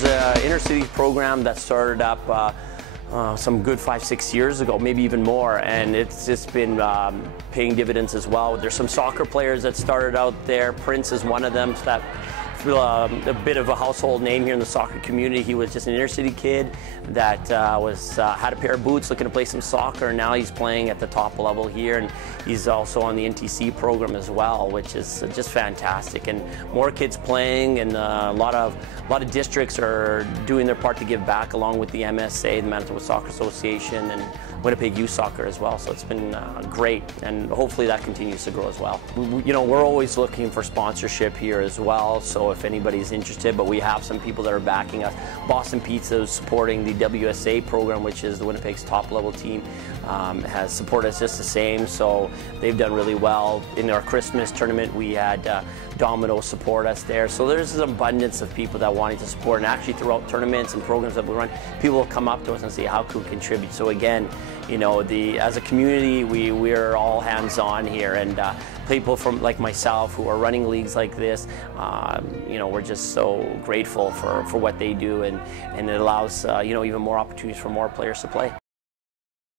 was an inner city program that started up some good 5-6 years ago, maybe even more, and it's just been paying dividends as well. There's some soccer players that started out there. Prince is one of them. So that a bit of a household name here in the soccer community. He was just an inner city kid that had a pair of boots looking to play some soccer, and now he's playing at the top level here, and he's also on the NTC program as well, which is just fantastic. And more kids playing, and a lot of districts are doing their part to give back, along with the MSA, the Manitoba Soccer Association, and Winnipeg Youth Soccer as well. So it's been great, and hopefully that continues to grow as well. We're always looking for sponsorship here as well, so if anybody's interested, but we have some people that are backing us. Boston Pizza is supporting the WSA program, which is the Winnipeg's top level team, has supported us just the same, so they've done really well. In our Christmas tournament, we had Domino support us there. So there's an abundance of people that wanting to support, and actually throughout tournaments and programs that we run, people will come up to us and say, how can we contribute? So again, as a community, we're all hands-on here, and people from like myself who are running leagues like this, we're just so grateful for what they do, and it allows even more opportunities for more players to play.